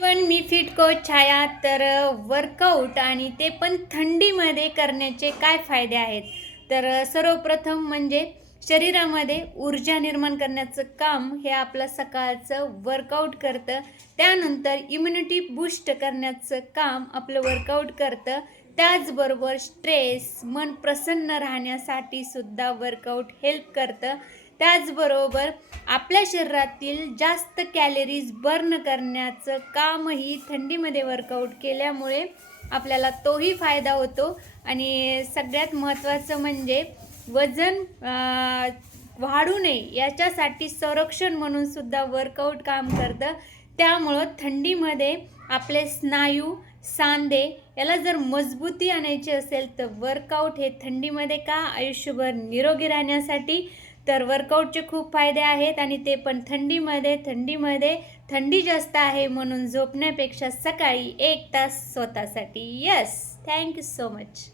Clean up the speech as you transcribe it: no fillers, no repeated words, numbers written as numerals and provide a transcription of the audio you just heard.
पण मी fit coach छाया. तर workout आणि ते पण थंडीमध्ये करण्याचे काय फायदे आहेत? तर सर्वप्रथम म्हणजे शरीरामध्ये ऊर्जा निर्माण करण्याचं काम हे आपलं सकाळचं वर्कआउट करतं. त्यानंतर इम्युनिटी बूस्ट करण्याचं काम आपलं वर्कआउट करतं. त्याचबरोबर स्ट्रेस, मन प्रसन्न राहण्यासाठी सुद्धा वर्कआउट हेल्प करतं. त्याचबरोबर आपल्या शरीरातील जास्त कॅलरीज बर्न करण्याचं कामही थंडीमध्ये वर्कआउट केल्यामुळे आपल्याला तोही फायदा होतो. आणि सगळ्यात महत्त्वाचं म्हणजे वजन वाढू नये याच्यासाठी संरक्षण म्हणून सुद्धा वर्कआउट काम करतं. त्यामुळं थंडीमध्ये आपले स्नायू, सांधे याला जर मजबूती आणायची असेल तर वर्कआउट हे थंडीमध्ये का आयुष्यभर निरोगी राहण्यासाठी. तर वर्कआउटचे खूप फायदे आहेत आणि ते पण थंडीमध्ये थंडी जास्त आहे म्हणून झोपण्यापेक्षा सकाळी 1 तास स्वतःसाठी. Yes, thank you so much.